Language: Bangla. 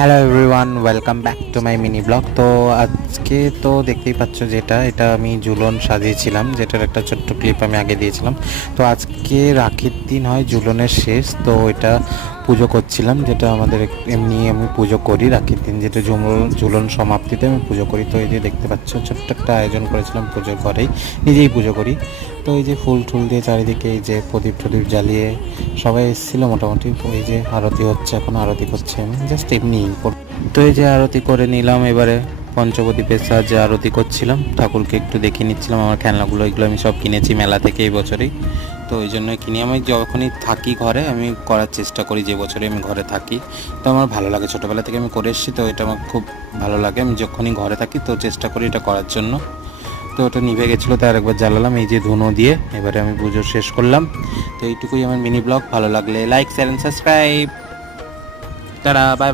Hello everyone, welcome back to my mini blog. তো আজকে তো দেখতেই পাচ্ছ এটা আমি ঝুলন সাজিয়েছিলাম, যেটার একটা ছোট্ট ক্লিপ আমি আগে দিয়েছিলাম। তো আজকে রাখির দিন হয়, ঝুলনের শেষ। তো এটা পুজো করছিলাম, যেটা আমাদের এমনি আমি পুজো করি রাখির দিন, যেটা ঝুলন সমাপ্তিতে আমি পুজো করি। তো এই যে দেখতে পাচ্ছ ছোট্ট একটা আয়োজন করেছিলাম পুজোর ঘরেই, নিজেই পুজো করি। তো এই যে ফুল টুল দিয়ে চারিদিকে এই যে প্রদীপ টদীপ জ্বালিয়ে সবাই এসেছিলো মোটামুটি। এই যে আরতি হচ্ছে, এখন আরতি করছে, আমি জাস্ট এমনি। তো এই যে আরতি করে নিলাম, এবারে পঞ্চপ্রদীপের সাহায্যে আরতি করছিলাম, ঠাকুরকে একটু দেখিয়ে নিচ্ছিলাম। আমার খেলনাগুলো এগুলো আমি সব কিনেছি মেলা থেকে এই বছরেই, তো ওই জন্যই কিনি। আমি যখনই থাকি ঘরে আমি করার চেষ্টা করি, যে বছরে আমি ঘরে থাকি। তো আমার ভালো লাগে, ছোটোবেলা থেকে আমি করে এসেছি, তো এটা আমার খুব ভালো লাগে। আমি যখনই ঘরে থাকি তো চেষ্টা করি এটা করার জন্য। তো ওটা নিভে গেছিলো, তো আরেকবার জ্বালালাম এই যে ধুনো দিয়ে। এবারে আমি পুজো শেষ করলাম। তো এইটুকুই আমার মিনি ব্লগ। ভালো লাগলে like, share and subscribe. Tata, by.